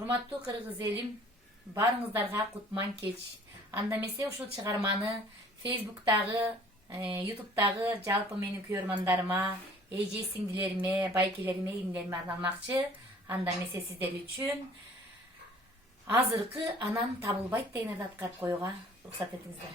Урматтуу кыргыз элим, барыңыздарга кутман кеч. Анда эмесе ушул чыгарманы Фейсбуктагы, Ютубтагы жалпы менин көрөрмандарыма, эже сиңдилериме, байкелериме, ийимдериме арналмакчы. Анда эмесе сиздер үчүн азыркы анан табылбайт деген ырды аткарып коюуга уруксат этиңиздер.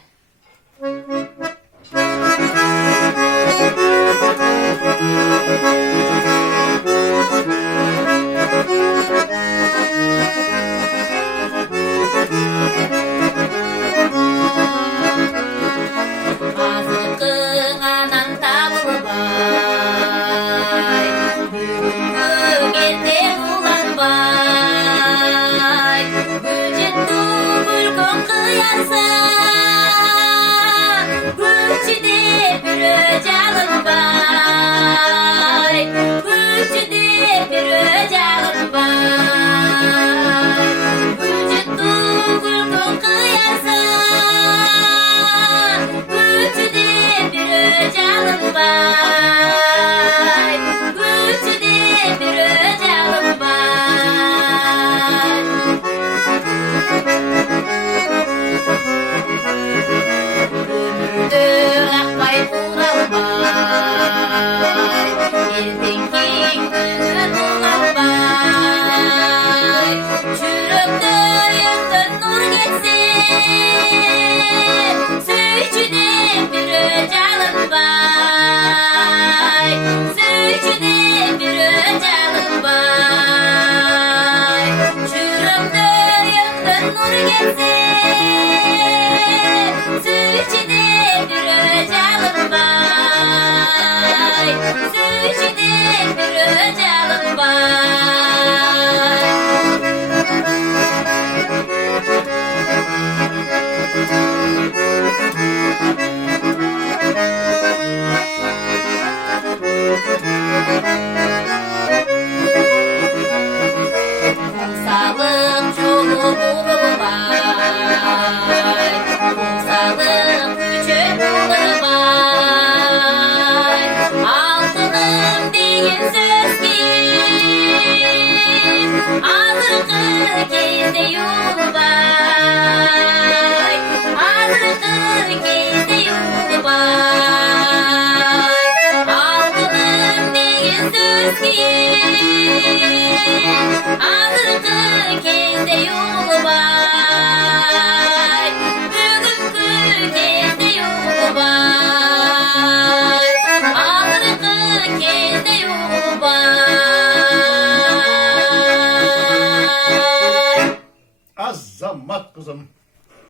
Азамат кызым.